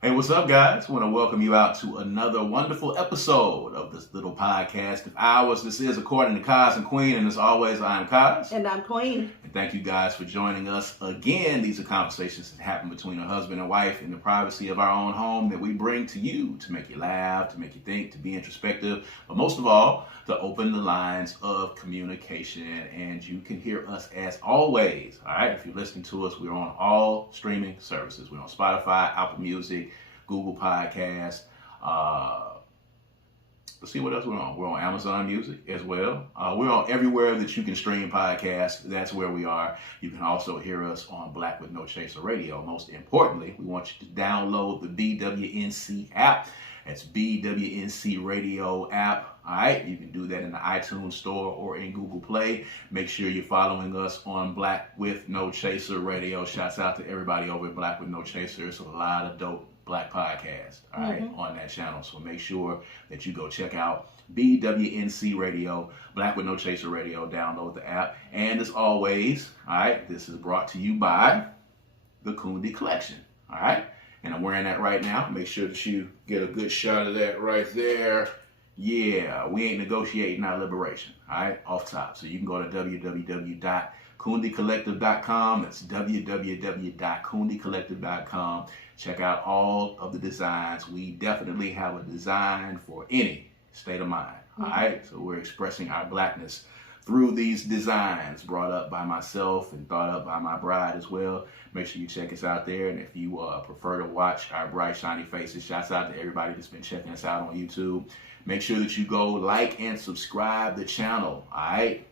Hey, what's up, guys? I want to welcome you out to another wonderful episode of this little podcast of ours. This is According to Kaz Queen, and as always, I am Kaz. And I'm Queen. And thank you guys for joining us again. These are conversations that happen between a husband and wife in the privacy of our own home that we bring to you to make you laugh, to make you think, to be introspective, but most of all, to open the lines of communication. And you can hear us as always, all right? If you're listening to us, we're on all streaming services. We're on Spotify, Apple Music, Google Podcasts. Let's see what else we're on. We're on Amazon Music as well. We're on everywhere that you can stream podcasts. That's where we are. You can also hear us on Black with No Chaser Radio. Most importantly, we want you to download the BWNC app. That's BWNC Radio app. All right, you can do that in the iTunes Store or in Google Play. Make sure you're following us on Black with No Chaser Radio. Shouts out to everybody over at Black with No Chaser. It's a lot of dope Black podcasts, all right, on that channel. So make sure that you go check out BWNC Radio, Black with No Chaser Radio. Download the app. And as always, all right, this is brought to you by the Kundi Collection, all right? And I'm wearing that right now. Make sure that you get a good shot of that right there. Yeah, we ain't negotiating our liberation, all right, off top. So you can go to www.kundicollective.com. That's www.kundicollective.com. Check out all of the designs. We definitely have a design for any state of mind, all right? So we're expressing our Blackness through these designs brought up by myself and thought up by my bride as well. Make sure you check us out there. And if you prefer to watch our bright, shiny faces, shouts out to everybody that's been checking us out on YouTube. Make sure that you go like and subscribe the channel, all right?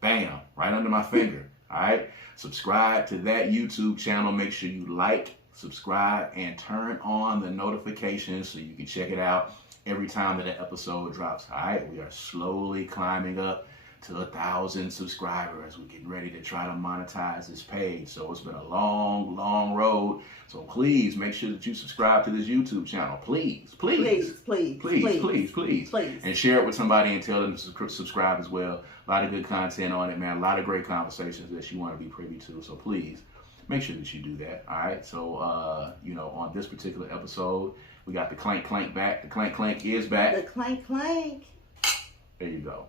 Bam, right under my finger, all right? Subscribe to that YouTube channel. Make sure you like, subscribe, and turn on the notifications so you can check it out every time that an episode drops, all right? We are slowly climbing up to 1,000 subscribers. We're getting ready to try to monetize this page. So it's been a long, long road. So please make sure that you subscribe to this YouTube channel. Please. And share it with somebody and tell them to subscribe as well. A lot of good content on it, man. A lot of great conversations that you want to be privy to. So please make sure that you do that. All right. So, on this particular episode, we got the Clank Clank back. The Clank Clank is back. The Clank Clank. There you go.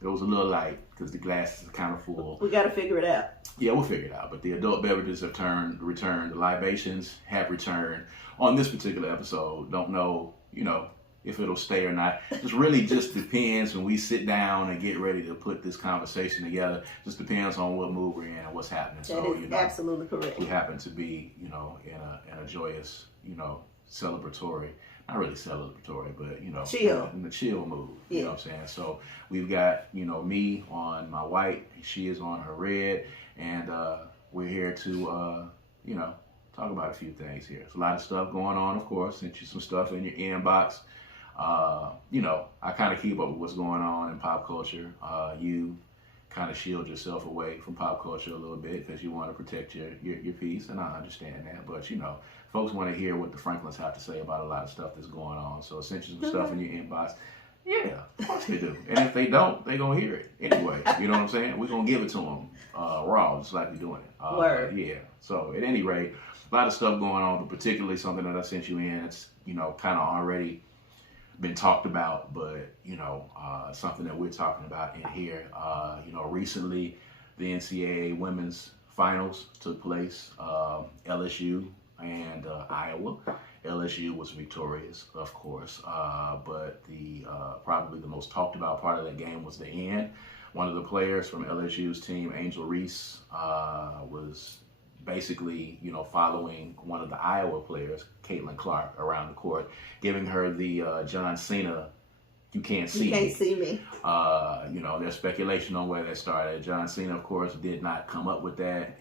It was a little light because the glasses are kind of full. We got to figure it out. Yeah, we'll figure it out. But the adult beverages have returned. The libations have returned on this particular episode. Don't know, if it'll stay or not. It really just depends when we sit down and get ready to put this conversation together. Just depends on what mood we're in and what's happening. That is absolutely correct. We happen to be, in a joyous, celebratory, not really celebratory, but chill. In the chill mood. Yeah. You know what I'm saying? So we've got, me on my white, she is on her red, and we're here to talk about a few things here. There's a lot of stuff going on, of course. Sent you some stuff in your inbox. I kind of keep up with what's going on in pop culture. You kind of shield yourself away from pop culture a little bit because you want to protect your peace, and I understand that. But folks want to hear what the Franklins have to say about a lot of stuff that's going on. So send you some stuff in your inbox. Yeah, of course they do. And if they don't, they're going to hear it anyway. You know what I'm saying? We're going to give it to them raw, just like we're doing it. Word. Yeah. So at any rate, a lot of stuff going on, but particularly something that I sent you in. It's, kind of already been talked about, but, something that we're talking about in here. Recently, the NCAA women's finals took place. LSU and Iowa. LSU was victorious, of course, but the probably the most talked about part of that game was the end. One of the players from LSU's team, Angel Reese, was basically, following one of the Iowa players, Caitlin Clark, around the court, giving her the John Cena, you can't see me. There's speculation on where that started. John Cena, of course, did not come up with that.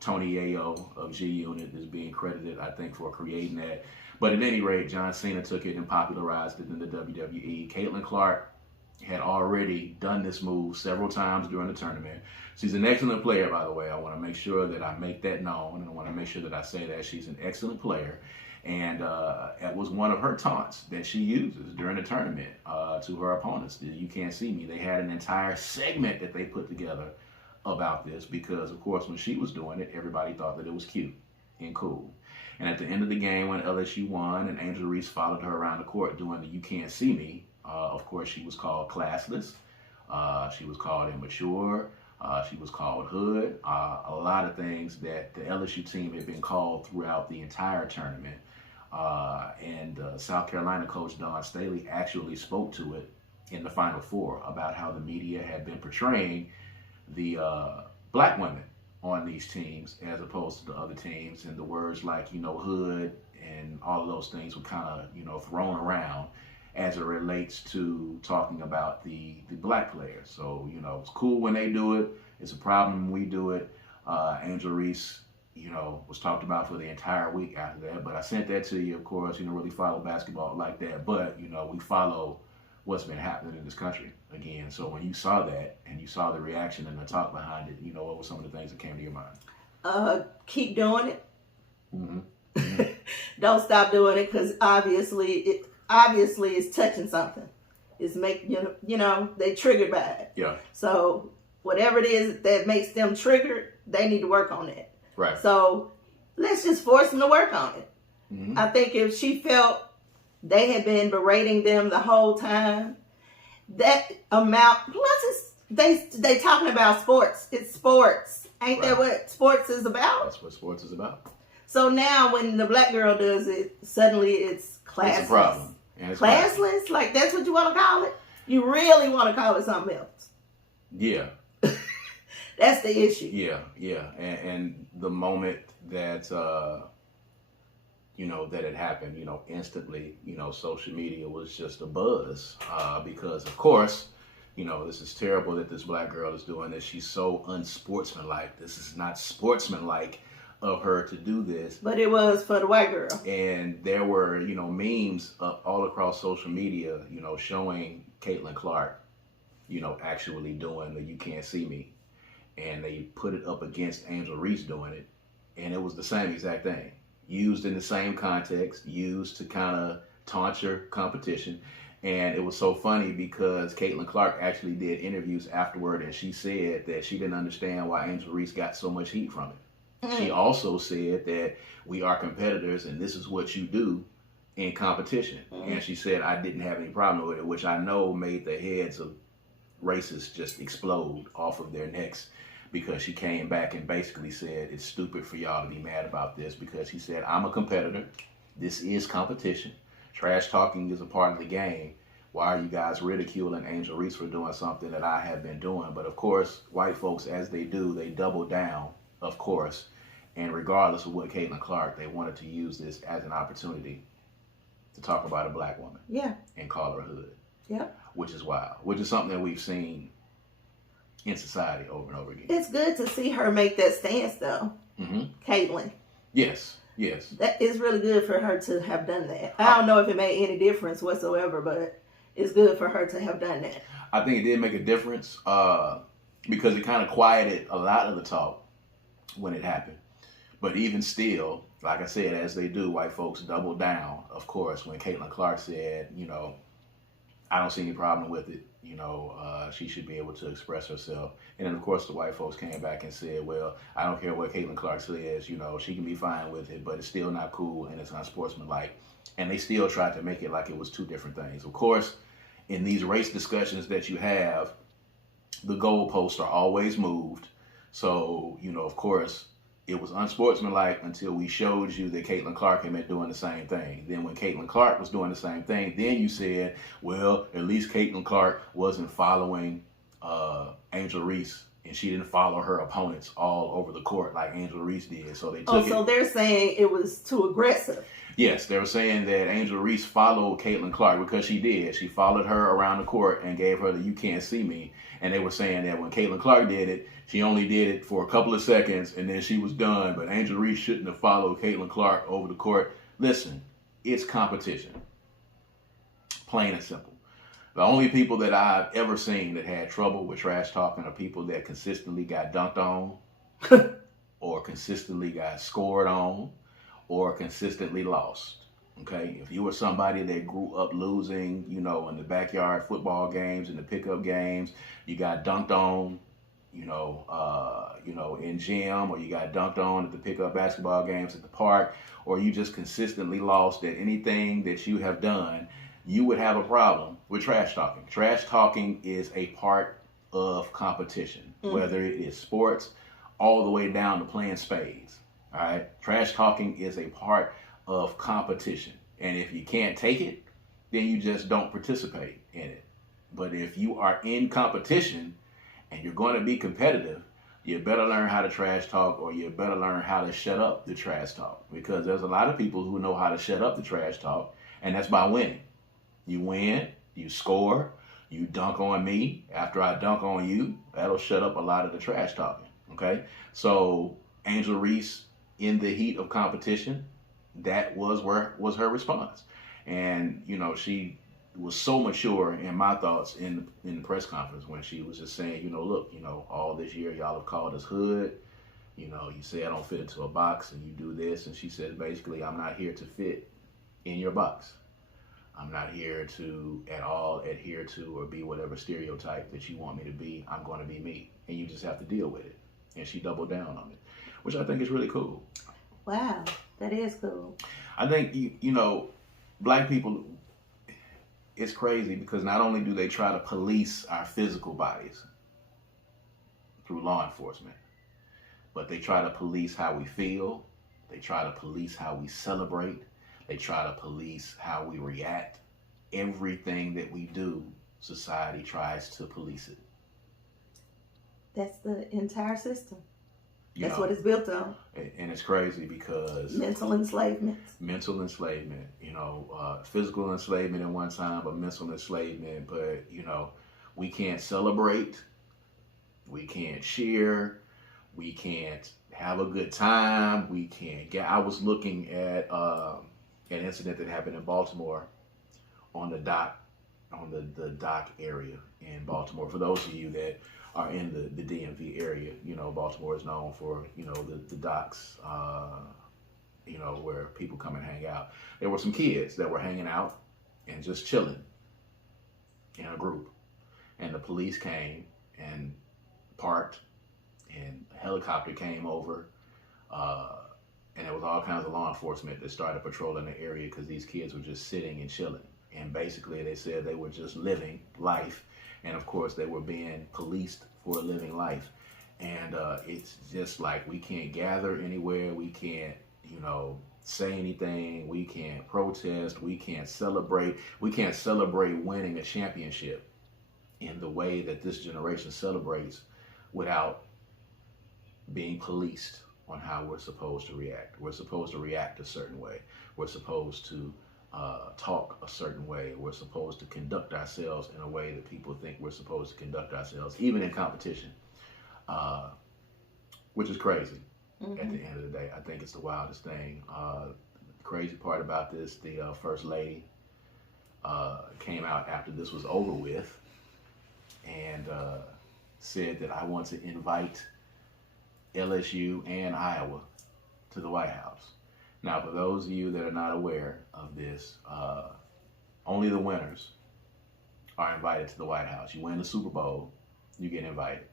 Tony Yayo of G Unit is being credited, I think, for creating that. But at any rate, John Cena took it and popularized it in the WWE. Caitlin Clark had already done this move several times during the tournament. She's an excellent player, by the way. I want to make sure that I make that known, and I want to make sure that I say that she's an excellent player. And it was one of her taunts that she uses during the tournament to her opponents. You can't see me. They had an entire segment that they put together about this because, of course, when she was doing it, everybody thought that it was cute and cool. And at the end of the game, when LSU won, and Angel Reese followed her around the court doing the "You Can't See Me," of course, she was called classless. She was called immature. She was called hood. A lot of things that the LSU team had been called throughout the entire tournament. And South Carolina coach Don Staley actually spoke to it in the Final Four about how the media had been portraying the black women on these teams as opposed to the other teams, and the words like, hood and all of those things were kind of, thrown around as it relates to talking about the black players. So, it's cool when they do it. It's a problem when we do it. Angel Reese, was talked about for the entire week after that. But I sent that to you, of course. You don't really follow basketball like that. But, we follow what's been happening in this country again. So when you saw that and you saw the reaction and the talk behind it, what were some of the things that came to your mind? Keep doing it. Mm-hmm. Don't stop doing it, because obviously it's touching something. It's making, they triggered by it. Yeah. So whatever it is that makes them triggered, they need to work on it. Right. So let's just force them to work on it. Mm-hmm. I think if she felt they had been berating them the whole time, that amount, plus they talking about sports. It's sports. Ain't that what sports is about? That's what sports is about. So now when the black girl does it, suddenly it's classless. It's a problem. And it's classless? Like, that's what you want to call it? You really want to call it something else? Yeah. That's the issue. Yeah. And the moment that, that it happened, instantly, social media was just a buzz because, of course, this is terrible that this black girl is doing this. She's so unsportsmanlike. This is not sportsmanlike of her to do this. But it was for the white girl. And there were, memes all across social media, showing Caitlin Clark, actually doing the "You Can't See Me." And they put it up against Angel Reese doing it. And it was the same exact thing. Used in the same context, used to kind of taunt your competition. And it was so funny because Caitlin Clark actually did interviews afterward, and she said that she didn't understand why Angel Reese got so much heat from it. She also said that we are competitors and this is what you do in competition. And she said, I didn't have any problem with it, which I know made the heads of racists just explode off of their necks, because she came back and basically said, it's stupid for y'all to be mad about this, because she said, I'm a competitor. This is competition. Trash talking is a part of the game. Why are you guys ridiculing Angel Reese for doing something that I have been doing? But of course, white folks, as they do, they double down, of course. And regardless of what Caitlin Clark, they wanted to use this as an opportunity to talk about a black woman. Yeah. And call her hood. Yeah. Which is wild. Which is something that we've seen in society over and over again. It's good to see her make that stance, though. Mm-hmm. Caitlin. Yes. That is really good for her to have done that. I don't know if it made any difference whatsoever, but it's good for her to have done that. I think it did make a difference because it kind of quieted a lot of the talk when it happened. But even still, like I said, as they do, white folks double down, of course, when Caitlin Clark said, I don't see any problem with it. She should be able to express herself. And then, of course, the white folks came back and said, well, I don't care what Caitlin Clark says. She can be fine with it, but it's still not cool and it's unsportsmanlike. And they still tried to make it like it was two different things. Of course, in these race discussions that you have, the goalposts are always moved. So, of course, it was unsportsmanlike until we showed you that Caitlin Clark had been doing the same thing. Then when Caitlin Clark was doing the same thing, then you said, well, at least Caitlin Clark wasn't following Angel Reese, and she didn't follow her opponents all over the court like Angel Reese did. So they took so they're saying it was too aggressive. Yes, they were saying that Angel Reese followed Caitlin Clark, because she did. She followed her around the court and gave her the "You Can't See Me." And they were saying that when Caitlin Clark did it, she only did it for a couple of seconds and then she was done. But Angel Reese shouldn't have followed Caitlin Clark over the court. Listen, it's competition. Plain and simple. The only people that I've ever seen that had trouble with trash talking are people that consistently got dunked on or consistently got scored on or consistently lost. Okay, if you were somebody that grew up losing, in the backyard football games and the pickup games, you got dunked on, in gym, or you got dunked on at the pickup basketball games at the park, or you just consistently lost at anything that you have done, you would have a problem with trash talking. Trash talking is a part of competition, whether it is sports, all the way down to playing spades. All right, trash talking is a part of competition, and if you can't take it, then you just don't participate in it. But if you are in competition and you're going to be competitive, you better learn how to trash talk, or you better learn how to shut up the trash talk, because there's a lot of people who know how to shut up the trash talk, and that's by winning. You win, you score, you dunk on me after I dunk on you. That'll shut up a lot of the trash talking. Okay, so Angel Reese, in the heat of competition, that was her response, and she was so mature in my thoughts in the press conference when she was just saying, look, all this year y'all have called us hood. You say I don't fit into a box, and you do this, and she said basically, I'm not here to fit in your box. I'm not here to at all adhere to or be whatever stereotype that you want me to be. I'm going to be me, and you just have to deal with it. And she doubled down on it, which I think is really cool. Wow, that is cool. I think, black people, it's crazy because not only do they try to police our physical bodies through law enforcement, but they try to police how we feel. They try to police how we celebrate. They try to police how we react. Everything that we do, society tries to police it. That's the entire system. That's what it's built on. And it's crazy because mental enslavement, physical enslavement at one time, but mental enslavement. But, we can't celebrate. We can't cheer. We can't have a good time. We can't I was looking at an incident that happened in Baltimore on the dock, the dock area in Baltimore. For those of you that are in the DMV area, Baltimore is known for, the docks, where people come and hang out. There were some kids that were hanging out and just chilling in a group. And the police came and parked, and a helicopter came over, and there was all kinds of law enforcement that started patrolling the area because these kids were just sitting and chilling. And basically they said they were just living life. And of course they were being policed for living life. And it's just like, we can't gather anywhere. We can't, say anything. We can't protest. We can't celebrate. We can't celebrate winning a championship in the way that this generation celebrates without being policed on how we're supposed to react. We're supposed to react a certain way. We're supposed to talk a certain way. We're supposed to conduct ourselves in a way that people think we're supposed to conduct ourselves, even in competition, which is crazy. At the end of the day, I think it's the wildest thing. The crazy part about this, the First Lady came out after this was over with and said that I want to invite LSU and Iowa to the White House. Now, for those of you that are not aware of this, only the winners are invited to the White House. You win the Super Bowl, you get invited.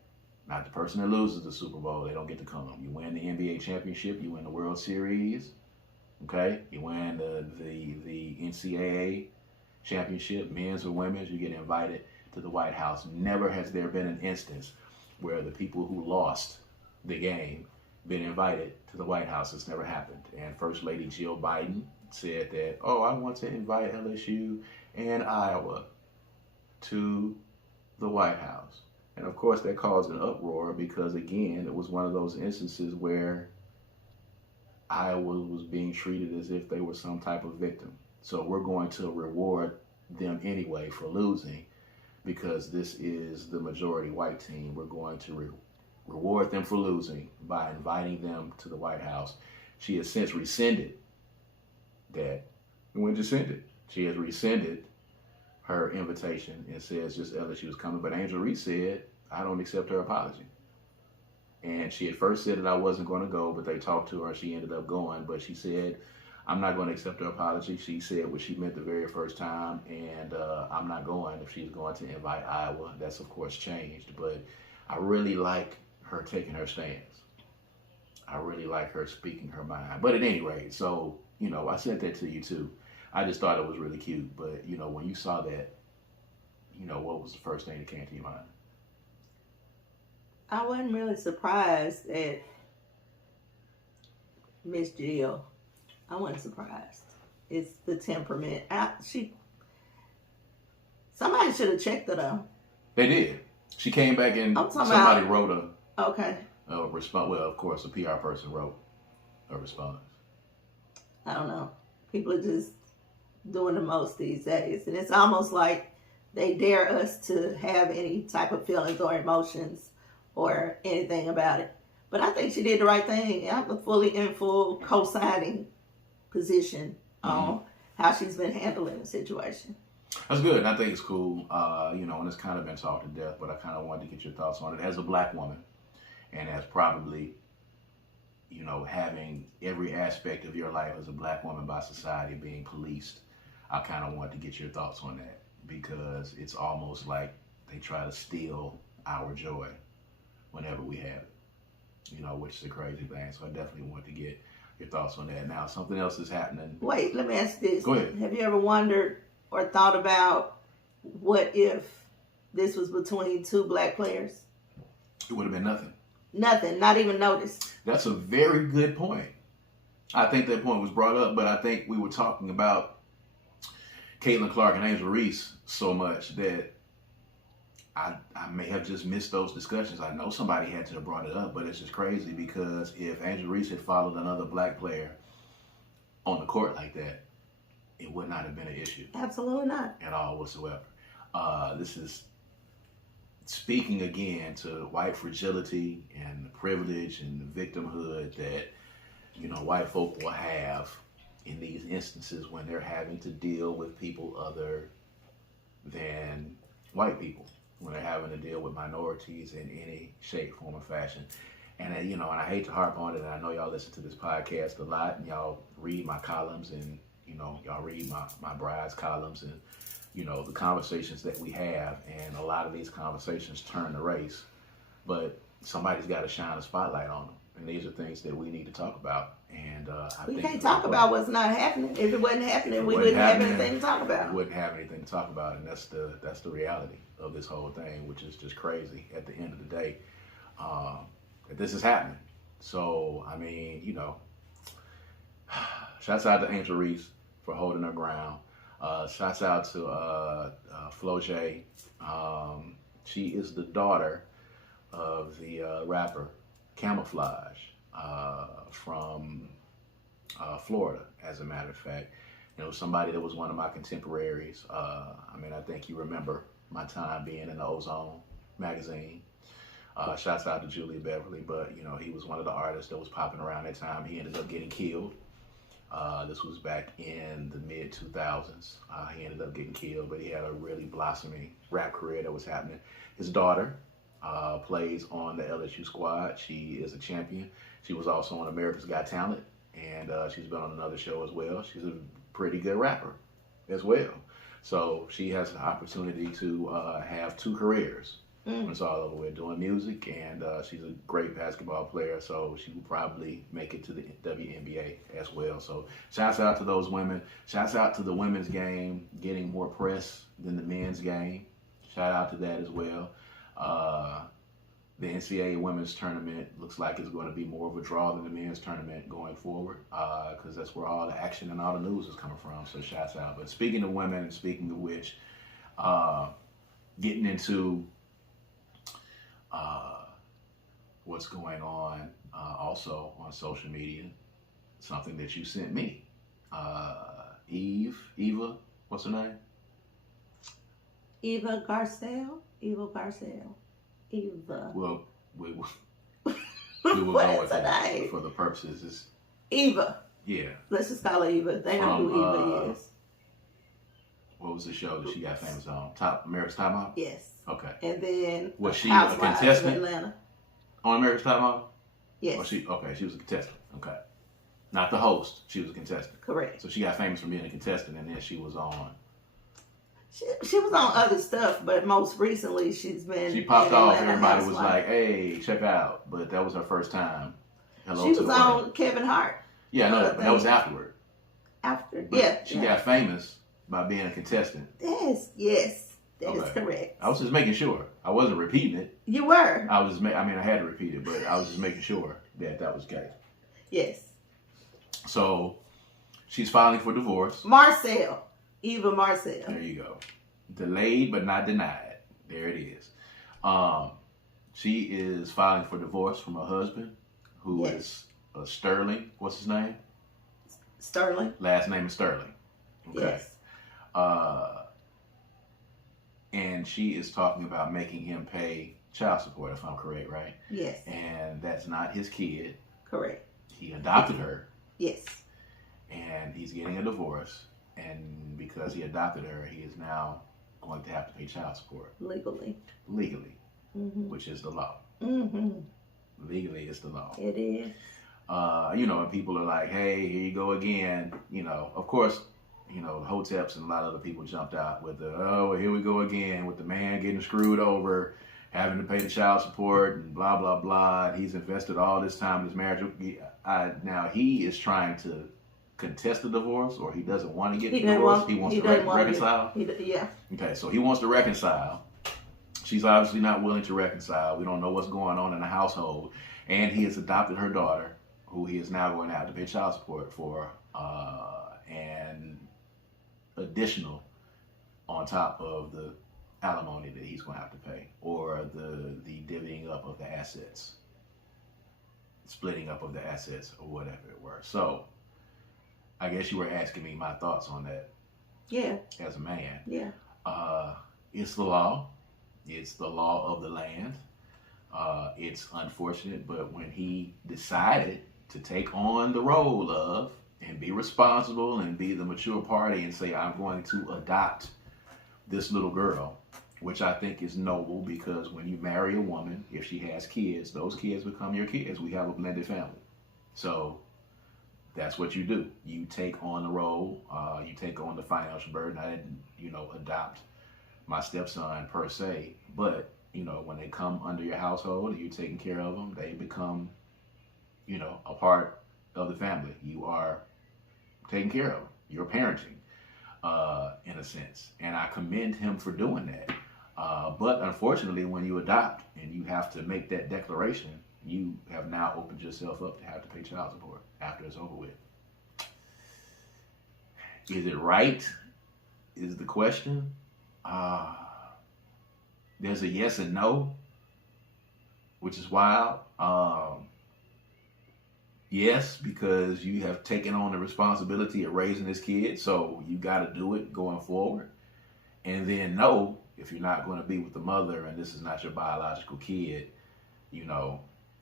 Not the person that loses the Super Bowl, they don't get to come. You win the NBA championship, you win the World Series, okay? You win the NCAA championship, men's or women's, you get invited to the White House. Never has there been an instance where the people who lost the game been invited to the White House. It's never happened. And First Lady Jill Biden said that, I want to invite LSU and Iowa to the White House. And of course that caused an uproar because, again, it was one of those instances where Iowa was being treated as if they were some type of victim. So we're going to reward them anyway for losing because this is the majority white team. We're going to reward them for losing by inviting them to the White House. She has since rescinded that. She has rescinded her invitation and says just LSU is coming. But Angel Reese said, I don't accept her apology. And she at first said that I wasn't going to go, but they talked to her and she ended up going. But she said, I'm not going to accept her apology. She said what she meant the very first time, and I'm not going if she's going to invite Iowa. That's, of course, changed. But I really like her taking her stance. I really like her speaking her mind. But at any rate, so, I said that to you too. I just thought it was really cute. But, when you saw that, what was the first thing that came to your mind? I wasn't really surprised at Miss Jill. I wasn't surprised. It's the temperament. Somebody should have checked her though. They did. She came back and somebody wrote a response. Well, of course, a PR person wrote a response. I don't know. People are just doing the most these days, and it's almost like they dare us to have any type of feelings or emotions or anything about it. But I think she did the right thing. I'm fully in full co-signing position on how she's been handling the situation. That's good. And I think it's cool. And it's kind of been talked to death, but I kind of wanted to get your thoughts on it as a black woman, and as probably, having every aspect of your life as a black woman by society being policed. I kind of wanted to get your thoughts on that, because it's almost like they try to steal our joy whenever we have it, which is a crazy thing. So I definitely want to get your thoughts on that. Now, something else is happening. Wait, let me ask this. Go ahead. Have you ever wondered or thought about what if this was between two black players? It would have been nothing. Nothing, not even noticed. That's a very good point. I think that point was brought up, but I think we were talking about Caitlin Clark and Angel Reese so much that I may have just missed those discussions. I know somebody had to have brought it up, but it's just crazy, because if Angel Reese had followed another black player on the court like that, it would not have been an issue. Absolutely not. At all whatsoever. This is speaking again to white fragility and the privilege and the victimhood that, white folk will have in these instances when they're having to deal with people other than white people, when they're having to deal with minorities in any shape, form, or fashion. And, and I hate to harp on it, and I know y'all listen to this podcast a lot, and y'all read my columns, and, y'all read my bride's columns, and, the conversations that we have, and a lot of these conversations turn to race, but somebody's got to shine a spotlight on them. And these are things that we need to talk about. And we can't talk about what's not happening. If it wasn't happening, we wouldn't have anything to talk about. We wouldn't have anything to talk about, and that's the reality of this whole thing, which is just crazy at the end of the day, that this is happening. So, I mean, shouts out to Angel Reese for holding her ground. Shouts out to Flo J. She is the daughter of the rapper Camouflage from Florida, as a matter of fact. Somebody that was one of my contemporaries. I think you remember my time being in the Ozone magazine. Shouts out to Julia Beverly, but he was one of the artists that was popping around that time. He ended up getting killed. This was back in the mid 2000s. He ended up getting killed, but he had a really blossoming rap career that was happening. His daughter plays on the LSU squad. She is a champion. She was also on America's Got Talent, and she's been on another show as well. She's a pretty good rapper as well. So she has an opportunity to have two careers. When it's all over with, doing music, and she's a great basketball player, so she will probably make it to the WNBA as well. So shouts out to those women. Shouts out to the women's game getting more press than the men's game. Shout out to that as well. The NCAA women's tournament looks like it's going to be more of a draw than the men's tournament going forward, because that's where all the action and all the news is coming from. So shouts out. But speaking of women, and speaking of which, getting into what's going on also on social media, something that you sent me. Eva, what's her name? Eva Garcelle. Eva. Well, we will go with that for the purposes. It's Eva. Yeah. Let's just call her Eva. They know who Eva is. What was the show that she got famous on? America's Top Model? Yes. Okay. And then was she a contestant Atlanta. On America's Top Model? Yes. Or she was a contestant. Okay. Not the host. She was a contestant. Correct. So she got famous from being a contestant, and then she was on. She was on other stuff, but most recently She popped off and everybody was like, hey, check out. But that was her first time. She was on Kevin Hart. Yeah, I know that, but that was afterward. But she got famous by being a contestant. Yes, that is correct. I was just making sure. I wasn't repeating it. You were. I had to repeat it, but I was just making sure that was the case. Yes. So, she's filing for divorce. Eva Marcel. There you go. Delayed but not denied. There it is. She is filing for divorce from her husband, who is Sterling. What's his name? Sterling. Last name is Sterling. Okay. Yes. And she is talking about making him pay child support, if I'm correct, right? Yes. And that's not his kid. Correct. He adopted her. Yes. And he's getting a divorce. And because he adopted her, he is now going to have to pay child support. Legally. Mm-hmm. Which is the law. Mm-hmm. Legally, it's the law. It is. And people are like, hey, here you go again. Of course, the Hoteps and a lot of other people jumped out with here we go again with the man getting screwed over, having to pay the child support and blah, blah, blah. He's invested all this time in his marriage. Now he is trying to contest the divorce, or he doesn't want to get divorced. He wants to reconcile. Yeah. Okay, so he wants to reconcile. She's obviously not willing to reconcile. We don't know what's going on in the household. And he has adopted her daughter, who he is now going to have to pay child support for, and additional on top of the alimony that he's going to have to pay, or the divvying up of the assets, splitting up of the assets, or whatever it were. So, I guess you were asking me my thoughts on that. Yeah. As a man. Yeah. It's the law. It's the law of the land. It's unfortunate, but when he decided to take on the role of and be responsible and be the mature party and say, I'm going to adopt this little girl, which I think is noble, because when you marry a woman, if she has kids, those kids become your kids. We have a blended family. So that's what you do. You take on the role. You take on the financial burden. I didn't, adopt my stepson per se, but when they come under your household and you're taking care of them, they become, a part of the family. You are taking care of them. You're parenting, in a sense. And I commend him for doing that. But unfortunately, when you adopt and you have to make that declaration, you have now opened yourself up to have to pay child support after it's over with. Is it right? Is the question. There's a yes and no, which is wild. Yes, because you have taken on the responsibility of raising this kid, so you got to do it going forward. And then no, if you're not going to be with the mother and this is not your biological kid,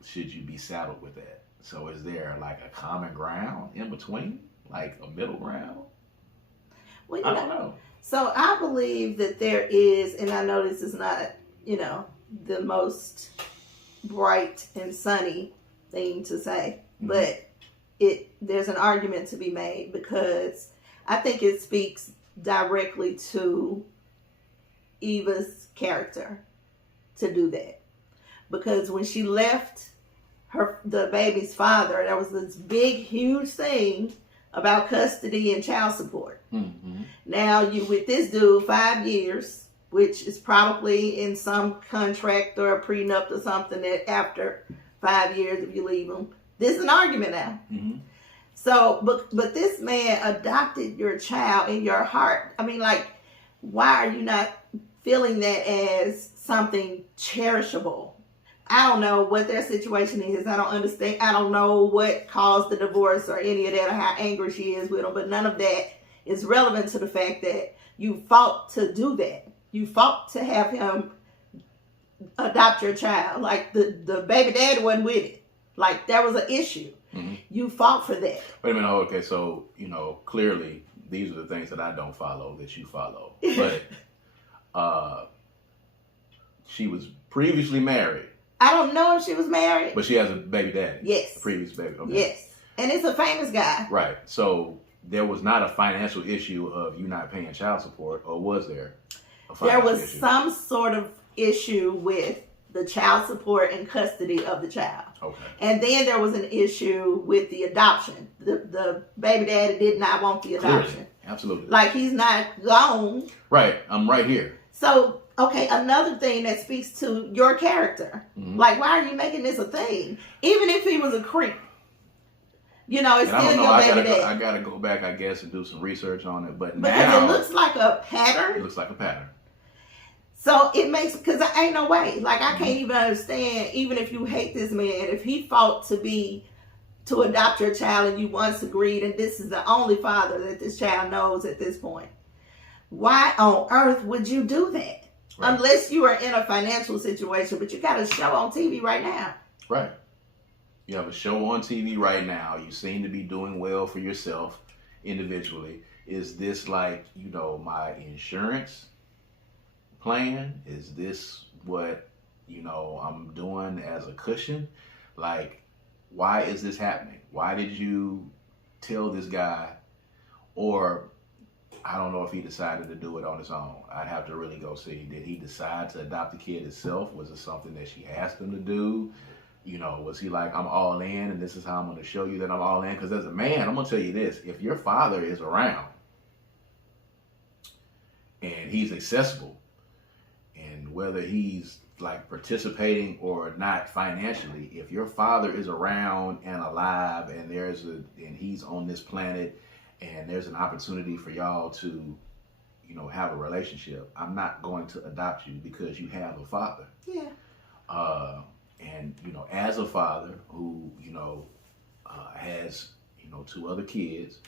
should you be saddled with that? So is there like a common ground in between, like a middle ground? Well, I don't know. So I believe that there is, and I know this is not, the most bright and sunny thing to say, but there's an argument to be made, because I think it speaks directly to Eva's character to do that. Because when she left the baby's father, there was this big, huge thing about custody and child support. Mm-hmm. Now you with this dude 5 years, which is probably in some contract or a prenup or something, that after 5 years, if you leave him, this is an argument now. Mm-hmm. So, but this man adopted your child in your heart. I mean, like, why are you not feeling that as something cherishable? I don't know what their situation is. I don't understand. I don't know what caused the divorce or any of that, or how angry she is with him. But none of that is relevant to the fact that you fought to do that. You fought to have him adopt your child. Like, the baby daddy wasn't with it. Like, there was an issue. Mm-hmm. You fought for that. Wait a minute. Okay, so, clearly these are the things that I don't follow that you follow. But she was previously married. I don't know if she was married. But she has a baby daddy. Yes. A previous baby. Okay. Yes. And it's a famous guy. Right. So there was not a financial issue of you not paying child support, or was there a There financial was issue? some sort of issue with the child support and custody of the child. Okay. And then there was an issue with the adoption. The baby daddy did not want the adoption. Clearly. Absolutely. Like, he's not gone. Right. I'm right here. So, okay, another thing that speaks to your character. Mhm. Like, why are you making this a thing? Even if he was a creep. You know, it's And still your baby daddy. I gotta go back, I guess, and do some research on it. But Because now it looks like a pattern. it looks like a pattern. So it makes, because I ain't no way. Like, I can't even understand, even if you hate this man, if he fought to adopt your child and you once agreed, and this is the only father that this child knows at this point, why on earth would you do that? Right. Unless you are in a financial situation, but you got a show on TV right now. Right. You have a show on TV right now. You seem to be doing well for yourself individually. Is this like, my insurance plan? Is this what, I'm doing as a cushion? Like, why is this happening? Why did you tell this guy? Or I don't know if he decided to do it on his own. I'd have to really go see. Did he decide to adopt the kid himself? Was it something that she asked him to do? Was he like, I'm all in, and this is how I'm going to show you that I'm all in? Because as a man, I'm going to tell you this. If your father is around and he's accessible, and whether he's like participating or not financially, if your father is around and alive and and he's on this planet and there's an opportunity for y'all to, have a relationship, I'm not going to adopt you because you have a father. Yeah. And, as a father who, has, 2 other kids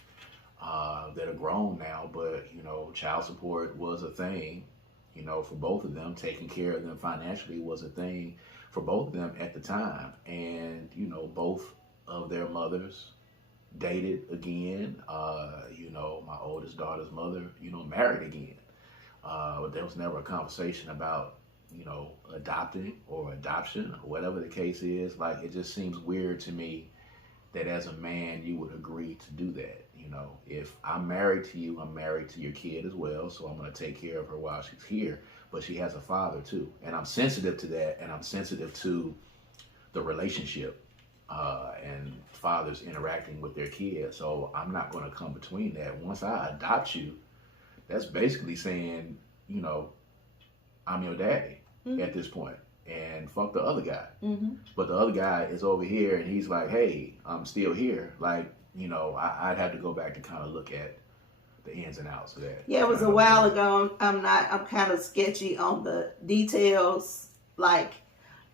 that are grown now, but, child support was a thing, for both of them. Taking care of them financially was a thing for both of them at the time. And, both of their mothers dated again. My oldest daughter's mother, married again. There was never a conversation about, adopting or adoption or whatever the case is. Like, it just seems weird to me that as a man you would agree to do that. If I'm married to you, I'm married to your kid as well, so I'm going to take care of her while she's here. But she has a father too, and I'm sensitive to that, and I'm sensitive to the relationship and fathers interacting with their kids. So I'm not going to come between that. Once I adopt you, that's basically saying, I'm your daddy at this point, and fuck the other guy. But the other guy is over here, and he's like, hey, I'm still here. Like, I'd have to go back to kind of look at the ins and outs of that. Yeah, it was a while ago. I'm kind of sketchy on the details, like,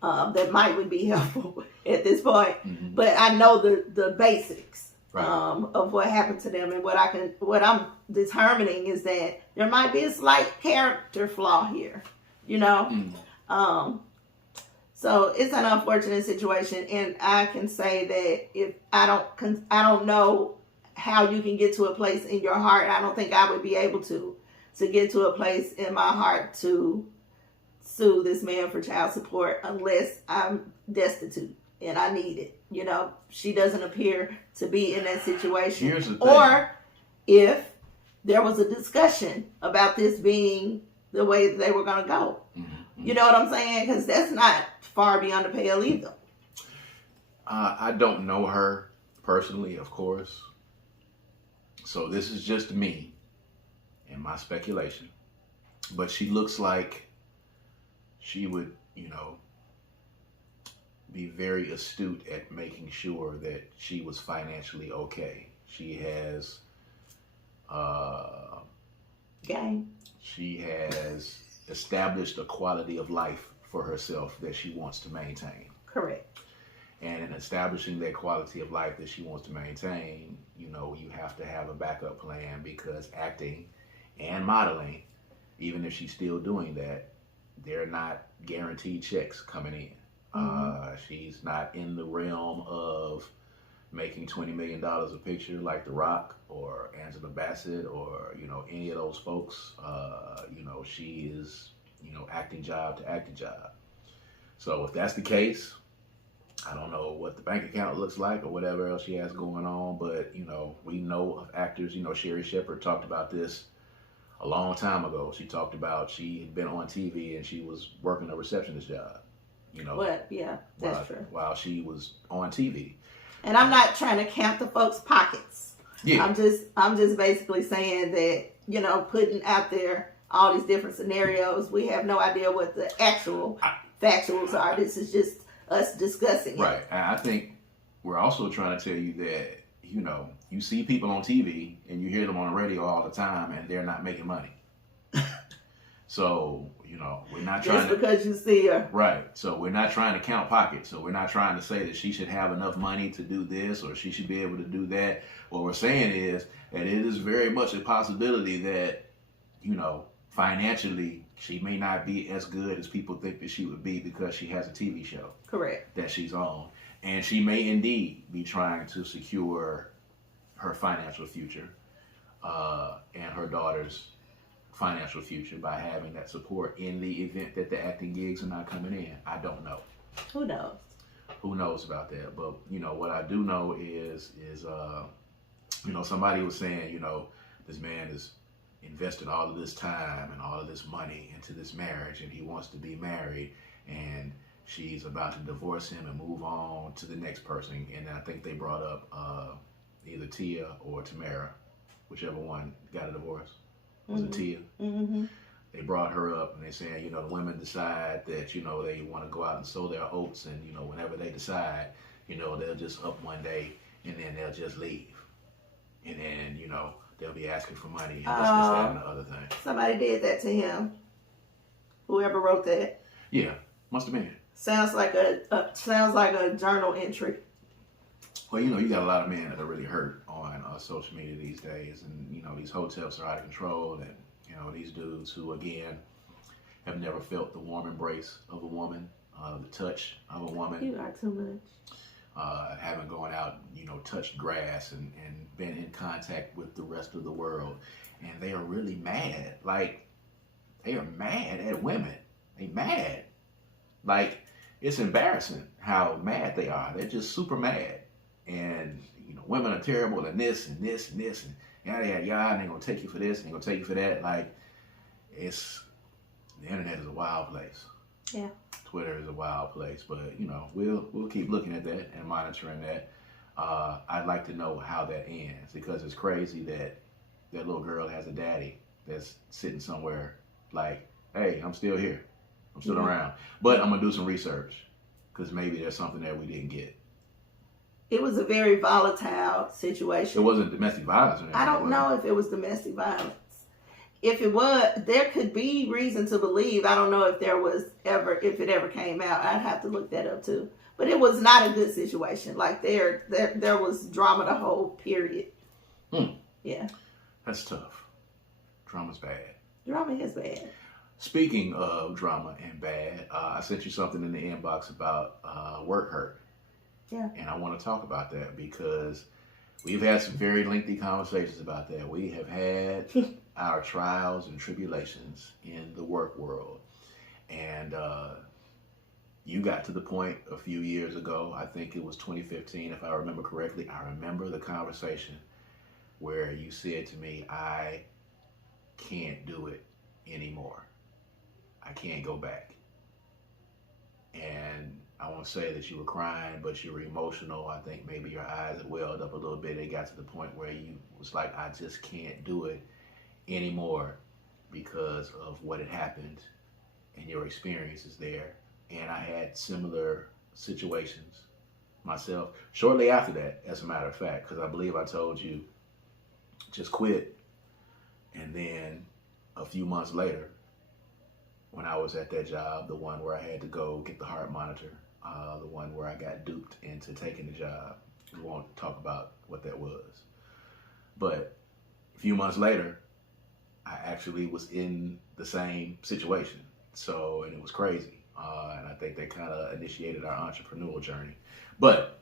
that might be helpful at this point. But I know the basics. Right. Of what happened to them, and what I'm determining is that there might be a slight character flaw here, so it's an unfortunate situation, and I can say that if I don't know how you can get to a place in your heart. I don't think I would be able to get to a place in my heart to sue this man for child support unless I'm destitute and I need it. She doesn't appear to be in that situation. Here's the thing. Or if there was a discussion about this being the way that they were going to go. You know what I'm saying? Because that's not far beyond the pale either. I don't know her personally, of course. So this is just me and my speculation. But she looks like she would, be very astute at making sure that she was financially okay. She has Gang. She has established a quality of life for herself that she wants to maintain. Correct. And in establishing that quality of life that she wants to maintain, you have to have a backup plan, because acting and modeling, even if she's still doing that, they're not guaranteed checks coming in. She's not in the realm of making $20 million a picture like The Rock or Angela Bassett or, any of those folks. She is, acting job to acting job. So if that's the case, I don't know what the bank account looks like or whatever else she has going on, but we know of actors. Sherry Shepherd talked about this a long time ago. She talked about she had been on TV and she was working a receptionist job. What? Yeah, that's true. While she was on TV. And I'm not trying to count the folks' pockets. Yeah. I'm just basically saying that, putting out there all these different scenarios, we have no idea what the actual factuals are. This is just us discussing it. Right. And I think we're also trying to tell you that, you see people on TV and you hear them on the radio all the time and they're not making money. So, we're not trying just because you see her. Right. So we're not trying to count pockets. So we're not trying to say that she should have enough money to do this or she should be able to do that. What we're saying is that it is very much a possibility that, financially she may not be as good as people think that she would be because she has a TV show. Correct. That she's on. And she may indeed be trying to secure her financial future and her daughter's financial future by having that support in the event that the acting gigs are not coming in. I don't know. Who knows? Who knows about that? But what I do know is somebody was saying, this man has invested all of this time and all of this money into this marriage and he wants to be married and she's about to divorce him and move on to the next person. And I think they brought up either Tia or Tamara, whichever one got a divorce. Was it Tia? Mm-hmm. They brought her up and they're saying, the women decide that, they want to go out and sow their oats and, whenever they decide, they'll just up one day and then they'll just leave. And then, they'll be asking for money and this, that, and the other thing. Somebody did that to him. Whoever wrote that. Yeah, must have been. Sounds like a journal entry. Well, you got a lot of men that are really hurt on social media these days, and these hotels are out of control, and these dudes who again have never felt the warm embrace of a woman, the touch of a woman. You are too much. Haven't gone out, touched grass and been in contact with the rest of the world, and they are really mad. Like they are mad at women. They mad. Like it's embarrassing how mad they are. They're just super mad. And, women are terrible and this and this and this and yada, yada, yada. And they're going to take you for this and they're going to take you for that. Like, the internet is a wild place. Yeah. Twitter is a wild place. But, we'll keep looking at that and monitoring that. I'd like to know how that ends because it's crazy that that little girl has a daddy that's sitting somewhere like, hey, I'm still here. I'm still around. But I'm going to do some research because maybe there's something that we didn't get. It was a very volatile situation. It wasn't domestic violence or anything. I don't know if it was domestic violence. If it was, there could be reason to believe. I don't know if it ever came out. I'd have to look that up too. But it was not a good situation. Like there was drama the whole period. Yeah. That's tough. Drama's bad. Drama is bad. Speaking of drama and bad, I sent you something in the inbox about work hurt. Yeah. And I want to talk about that because we've had some very lengthy conversations about that. We have had our trials and tribulations in the work world. And you got to the point a few years ago, I think it was 2015, if I remember correctly. I remember the conversation where you said to me, I can't do it anymore. I can't go back. And I won't say that you were crying, but you were emotional. I think maybe your eyes had welled up a little bit. It got to the point where you was like, I just can't do it anymore because of what had happened and your experiences there. And I had similar situations myself shortly after that, as a matter of fact, because I believe I told you just quit. And then a few months later, when I was at that job, the one where I had to go get the heart monitor, the one where I got duped into taking the job. We won't talk about what that was. But a few months later, I actually was in the same situation. So, and it was crazy. And I think that kind of initiated our entrepreneurial journey. But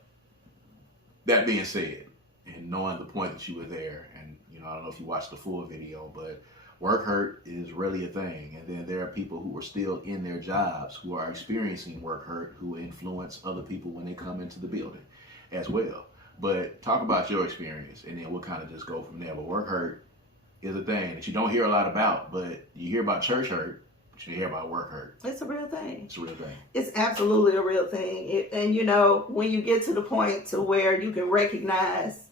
that being said, and knowing the point that you were there, and I don't know if you watched the full video, but Work hurt is really a thing. And then there are people who are still in their jobs who are experiencing work hurt who influence other people when they come into the building as well. But talk about your experience, and then we'll kind of just go from there. But work hurt is a thing that you don't hear a lot about, but you hear about church hurt, but you hear about work hurt. It's a real thing. It's a real thing. It's absolutely a real thing. And you know, when you get to the point to where you can recognize,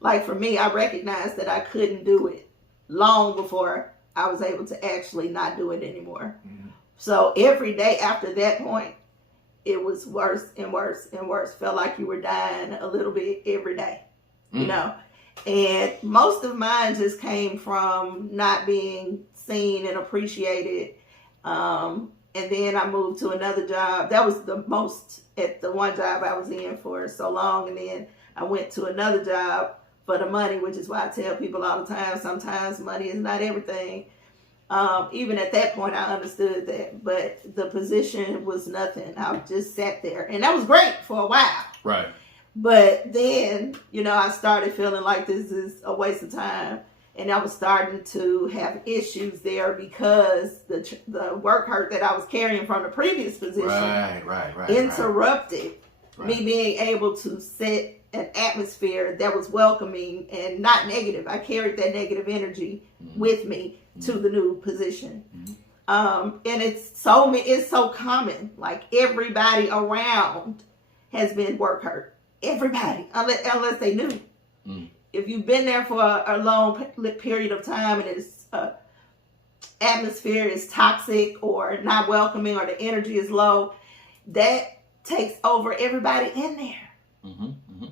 like for me, I recognized that I couldn't do it long before I was able to actually not do it anymore. Mm-hmm. So every day after that point, it was worse and worse and worse. Felt like you were dying a little bit every day, you know. And most of mine just came from not being seen and appreciated. And then I moved to another job. That was the most at the one job I was in for so long. And then I went to another job for the money, which is why I tell people all the time, sometimes money is not everything. Even at that point, I understood that, but the position was nothing. I just sat there, and that was great for a while. Right. But then, you know, I started feeling like this is a waste of time, and I was starting to have issues there because the work hurt that I was carrying from the previous position interrupted me being able to set an atmosphere that was welcoming and not negative. I carried that negative energy with me to the new position. And it's so common. Like everybody around has been work hurt. Everybody, unless they knew. If you've been there for a long period of time and it's atmosphere is toxic or not welcoming or the energy is low, that takes over everybody in there.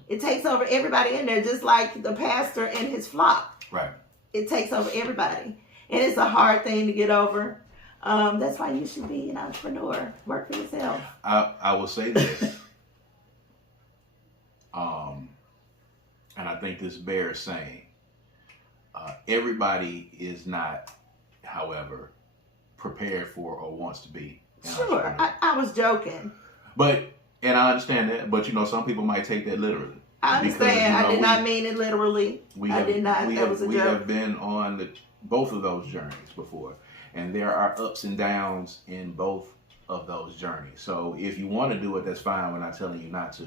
It takes over everybody in there, just like the pastor and his flock. Right. It takes over everybody. And it's a hard thing to get over. That's why you should be an entrepreneur. Work for yourself. I will say this. And I think this bears saying. Everybody is not, however, prepared for or wants to be an entrepreneur. I was joking. And I understand that, but you know, some people might take that literally. I understand. Because, you know, I did not mean it literally. I did not. That was a joke. We have been on both of those journeys before, and there are ups and downs in both of those journeys. So if you want to do it, that's fine. We're not telling you not to,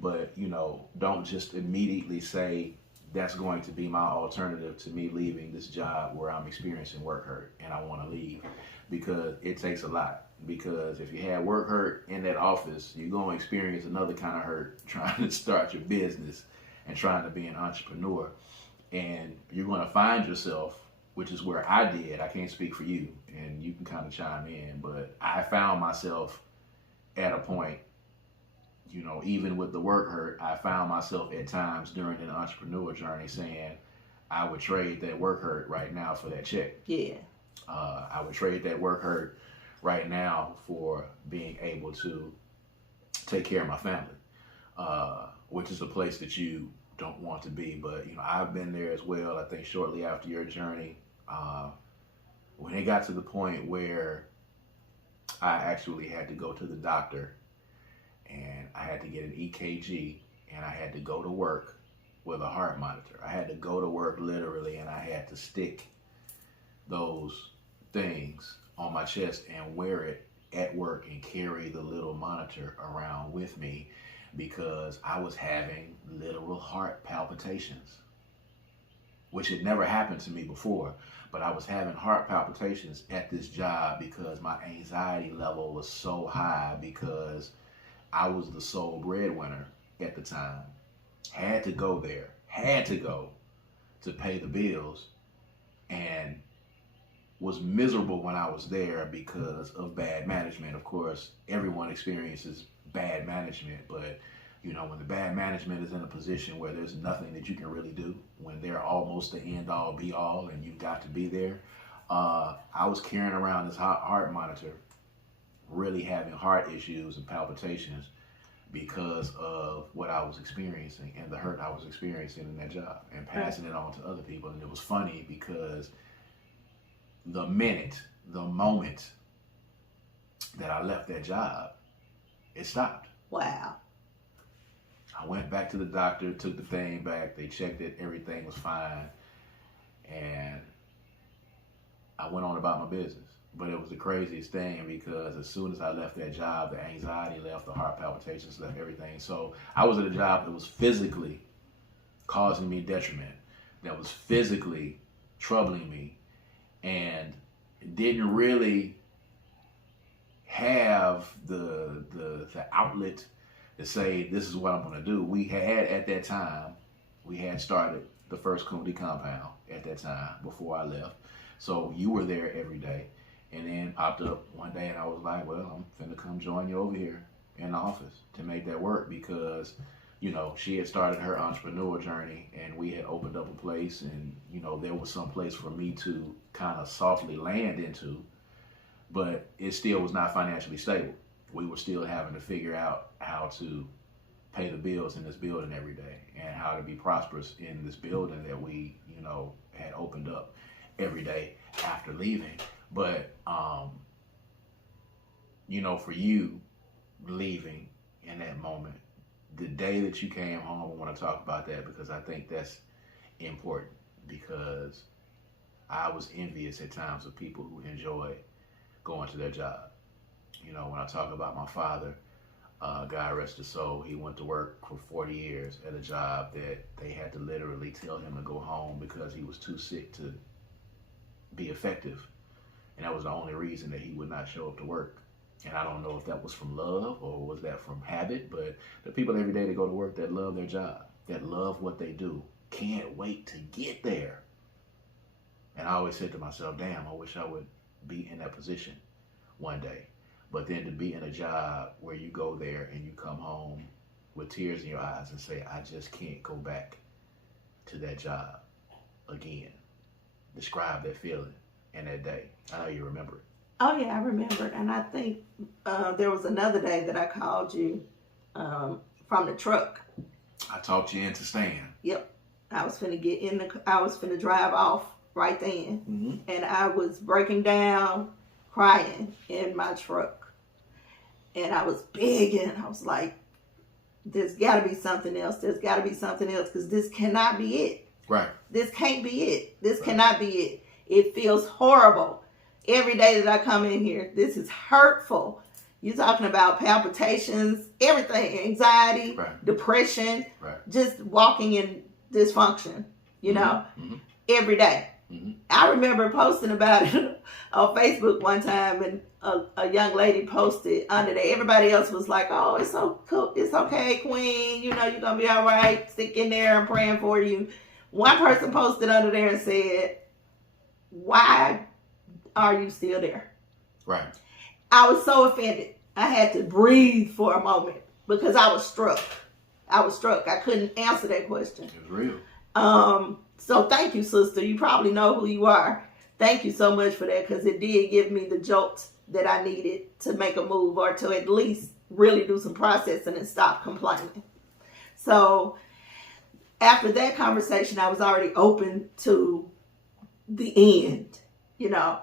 but you know, don't just immediately say that's going to be my alternative to me leaving this job where I'm experiencing work hurt and I want to leave, because it takes a lot. Because if you had work hurt in that office, you're going to experience another kind of hurt trying to start your business and trying to be an entrepreneur. And you're going to find yourself, which is where I did. I can't speak for you, and you can kind of chime in, but I found myself at a point, you know, even with the work hurt, I found myself at times during an entrepreneur journey saying, I would trade that work hurt right now for that check. Yeah. I would trade that work hurt right now for being able to take care of my family, which is a place that you don't want to be. But, you know, I've been there as well. I think shortly after your journey, when it got to the point where I actually had to go to the doctor and I had to get an EKG and I had to go to work with a heart monitor. I had to go to work literally, and I had to stick those things on my chest and wear it at work and carry the little monitor around with me because I was having literal heart palpitations, which had never happened to me before. But I was having heart palpitations at this job because my anxiety level was so high because I was the sole breadwinner at the time. Had to go there, to pay the bills, and was miserable when I was there because of bad management. Of course, everyone experiences bad management, but you know, when the bad management is in a position where there's nothing that you can really do, when they're almost the end all be all and you've got to be there, I was carrying around this heart monitor, really having heart issues and palpitations because of what I was experiencing and the hurt I was experiencing in that job, and passing it on to other people. And it was funny because the moment that I left that job, it stopped. Wow. I went back to the doctor, took the thing back, they checked it, everything was fine. And went on about my business. But it was the craziest thing because as soon as I left that job, the anxiety left, the heart palpitations left, everything. So I was at a job that was physically causing me detriment, that was physically troubling me, and didn't really have the outlet to say, this is what I'm going to do. We had started the first Cooney compound at that time before I left. So you were there every day. And then popped up one day and I was like, well, I'm finna come join you over here in the office to make that work because, you know, she had started her entrepreneur journey and we had opened up a place and, you know, there was some place for me to kind of softly land into, but it still was not financially stable. We were still having to figure out how to pay the bills in this building every day and how to be prosperous in this building that we, you know, had opened up every day after leaving. But, you know, for you leaving in that moment, the day that you came home, I want to talk about that because I think that's important because I was envious at times of people who enjoy going to their job. You know, when I talk about my father, God rest his soul, he went to work for 40 years at a job that they had to literally tell him to go home because he was too sick to be effective. And that was the only reason that he would not show up to work. And I don't know if that was from love or was that from habit, but the people every day that go to work that love their job, that love what they do, can't wait to get there. And I always said to myself, damn, I wish I would be in that position one day. But then to be in a job where you go there and you come home with tears in your eyes and say, I just can't go back to that job again. Describe that feeling and that day. I know you remember it. Oh yeah, I remember. And I think there was another day that I called you from the truck. I talked you into staying. Yep. I was finna drive off right then. Mm-hmm. And I was breaking down, crying in my truck. And I was begging. I was like, there's got to be something else. There's got to be something else because this cannot be it. Right. This can't be it. This cannot be it. It feels horrible every day that I come in here. This is hurtful. You're talking about palpitations, everything, anxiety, depression, just walking in dysfunction, you know, every day. Mm-hmm. I remember posting about it on Facebook one time, and a young lady posted under there. Everybody else was like, oh, it's so cool. It's okay, Queen. You know, you're going to be all right. Stick in there. I'm praying for you. One person posted under there and said, why are you still there? Right. I was so offended. I had to breathe for a moment because I was struck. I couldn't answer that question. It was real. So thank you, sister. You probably know who you are. Thank you so much for that because it did give me the jolt that I needed to make a move or to at least really do some processing and stop complaining. So after that conversation, I was already open to the end, you know.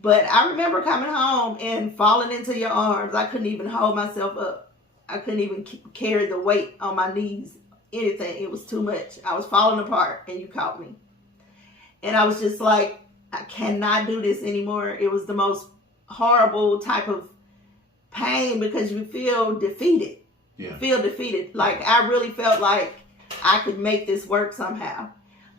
But I remember coming home and falling into your arms. I couldn't even hold myself up. I couldn't even carry the weight on my knees, anything. It was too much. I was falling apart and you caught me. And I was just like, I cannot do this anymore. It was the most horrible type of pain because you feel defeated. Yeah. You feel defeated. Like I really felt like I could make this work somehow.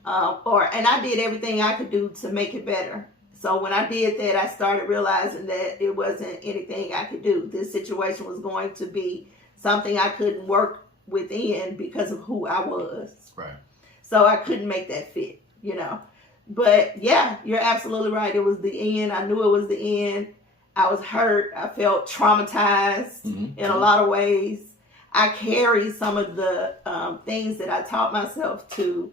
And I did everything I could do to make it better. So when I did that, I started realizing that it wasn't anything I could do. This situation was going to be something I couldn't work within because of who I was. Right. So I couldn't make that fit, you know. But yeah, you're absolutely right. It was the end. I knew it was the end. I was hurt. I felt traumatized in a lot of ways. I carry some of the things that I taught myself to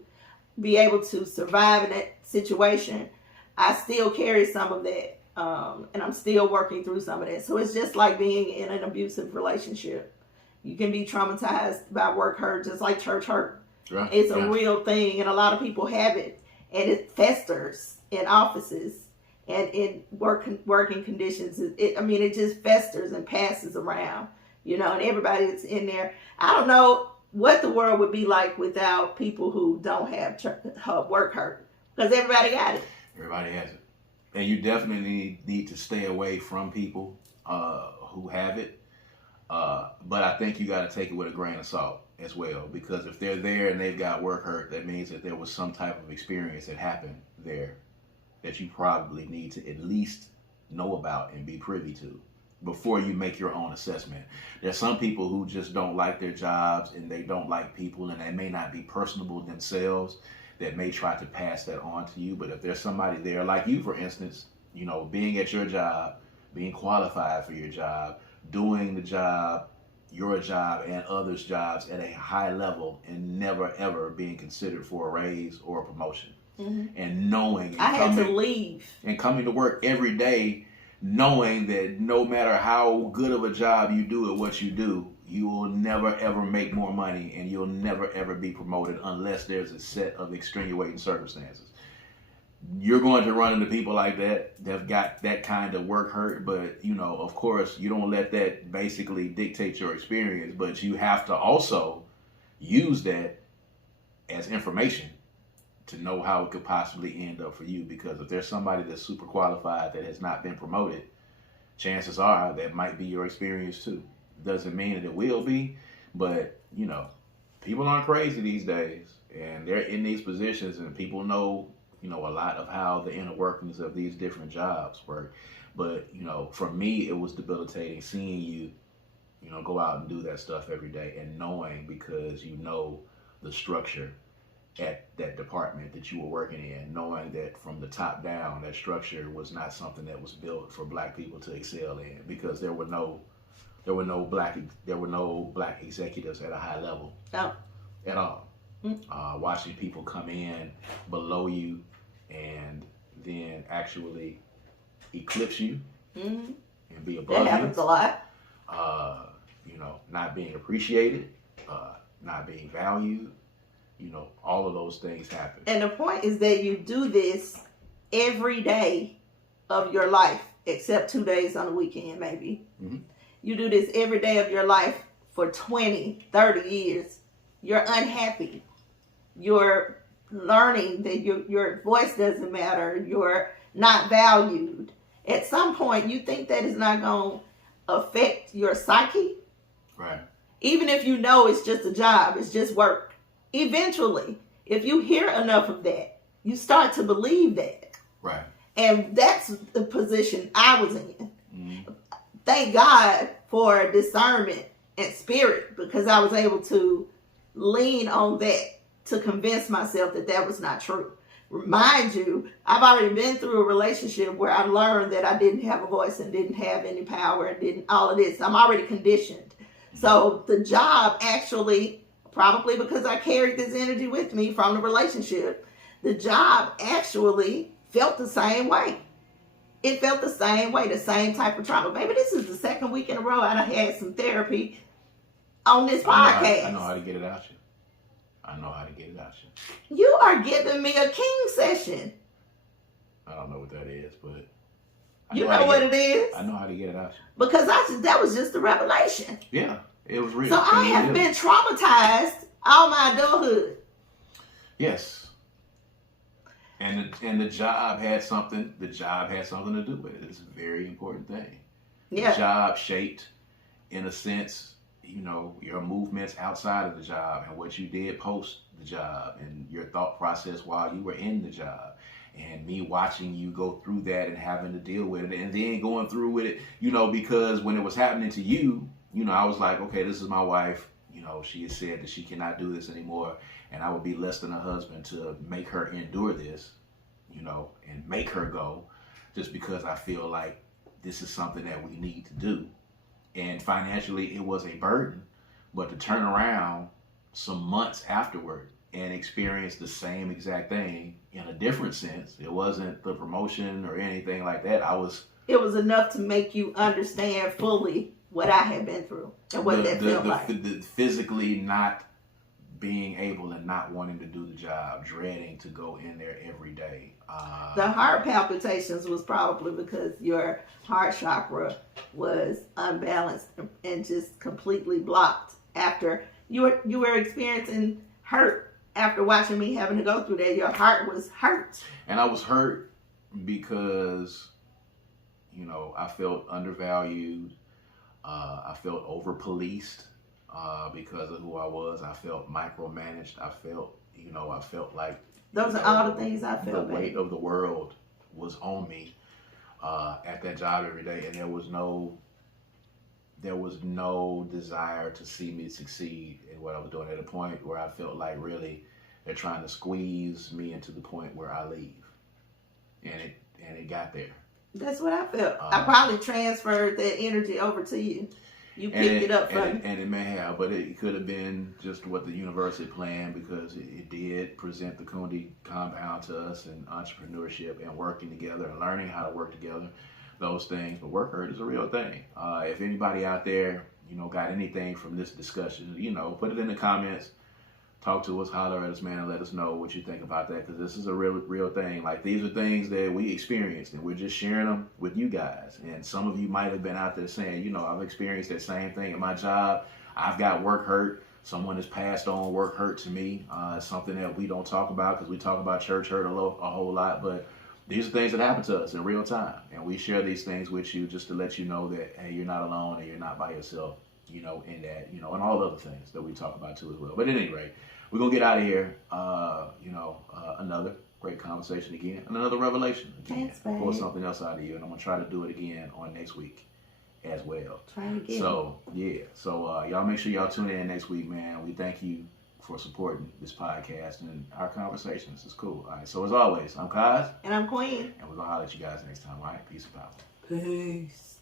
be able to survive in that situation. I still carry some of that, and I'm still working through some of that. So it's just like being in an abusive relationship. You can be traumatized by work hurt, just like church hurt. Right. It's a real thing, and a lot of people have it, and it festers in offices and in working conditions. It just festers and passes around, you know, and everybody that's in there. I don't know what the world would be like without people who don't have work hurt, because everybody got it. Everybody has it. And you definitely need to stay away from people who have it. But I think you got to take it with a grain of salt as well, because if they're there and they've got work hurt, that means that there was some type of experience that happened there that you probably need to at least know about and be privy to before you make your own assessment. There's some people who just don't like their jobs and they don't like people, and they may not be personable themselves, that may try to pass that on to you. But if there's somebody there like you, for instance, you know, being at your job, being qualified for your job, doing the job, your job and others' jobs at a high level, and never ever being considered for a raise or a promotion. And knowing and I had to leave. And coming to work every day knowing that no matter how good of a job you do at what you do, you will never ever make more money, and you'll never ever be promoted unless there's a set of extenuating circumstances. You're going to run into people like that have got that kind of work hurt, but you know, of course, you don't let that basically dictate your experience, but you have to also use that as information to know how it could possibly end up for you. Because if there's somebody that's super qualified that has not been promoted, chances are that might be your experience too. Doesn't mean that it will be, but you know, people aren't crazy these days, and they're in these positions, and people know, you know, a lot of how the inner workings of these different jobs work. But you know, for me, it was debilitating seeing you, you know, go out and do that stuff every day, and knowing, because you know the structure at that department that you were working in, knowing that from the top down, that structure was not something that was built for black people to excel in, because there were no black executives at a high level at all. Watching people come in below you and then actually eclipse you and be above you. That happens a lot. You know, not being appreciated, not being valued. You know, all of those things happen. And the point is that you do this every day of your life, except 2 days on the weekend, maybe. You do this every day of your life for 20, 30 years. You're unhappy. You're learning that your voice doesn't matter. You're not valued. At some point, you think that is not going to affect your psyche. Right. Even if you know it's just a job, it's just work. Eventually, if you hear enough of that, you start to believe that. Right. And that's the position I was in. Thank God for discernment and spirit, because I was able to lean on that to convince myself that that was not true. Mind you, I've already been through a relationship where I learned that I didn't have a voice and didn't have any power and didn't all of this. I'm already conditioned. So the job actually, probably because I carried this energy with me from the relationship, the job actually felt the same way. It felt the same way, the same type of trauma. Baby, this is the second week in a row I done had some therapy on this podcast. I know how to get it out you. I know how to get it out you. You are giving me a king session. I don't know what that is, but you know what it is? I know how to get it out you. Because that was just a revelation. Yeah, it was real. So I have been traumatized all my adulthood. Yes. And the job had something to do with it. It's a very important thing. Yeah. The job shaped, in a sense, you know, your movements outside of the job and what you did post the job and your thought process while you were in the job. And me watching you go through that and having to deal with it, and then going through with it, you know, because when it was happening to you, you know, I was like, okay, this is my wife. You know, she has said that she cannot do this anymore, and I would be less than a husband to make her endure this, you know, and make her go, just because I feel like this is something that we need to do. And financially, it was a burden, but to turn around some months afterward and experience the same exact thing in a different sense, it wasn't the promotion or anything like that. It was enough to make you understand fully what I had been through and what that felt like. The physically not being able and not wanting to do the job, dreading to go in there every day. The heart palpitations was probably because your heart chakra was unbalanced and just completely blocked after you were experiencing hurt after watching me having to go through that. Your heart was hurt. And I was hurt because, you know, I felt undervalued. I felt over-policed because of who I was. I felt micromanaged. I felt like Those are all the things I the felt. weight of the world was on me at that job every day, and there was no desire to see me succeed in what I was doing, at a point where I felt like really they're trying to squeeze me into the point where I leave, and it got there. That's what I felt. I probably transferred that energy over to you. You picked it up from me. And it may have, but it could have been just what the university planned, because it did present the Kundi compound to us, and entrepreneurship and working together and learning how to work together, those things. But work hurt is a real thing. If anybody out there, you know, got anything from this discussion, you know, put it in the comments. Talk to us, holler at us, man, and let us know what you think about that, because this is a real thing. Like, these are things that we experienced, and we're just sharing them with you guys. And some of you might have been out there saying, you know, I've experienced that same thing at my job. I've got work hurt. Someone has passed on work hurt to me. It's something that we don't talk about, because we talk about church hurt a whole lot. But these are things that happen to us in real time, and we share these things with you just to let you know that, hey, you're not alone and you're not by yourself, you know, in that, you know, and all the other things that we talk about too as well. But at any rate, we're going to get out of here. Another great conversation again, and another revelation again. Thanks, babe. Pull something else out of you, and I'm going to try to do it again on next week as well. Try it again. So, yeah. So, y'all make sure y'all tune in next week, man. We thank you for supporting this podcast and our conversations. It's cool. All right. So, as always, I'm Kaz. And I'm Queen. And we're going to holler at you guys next time. All right. Peace and power. Peace.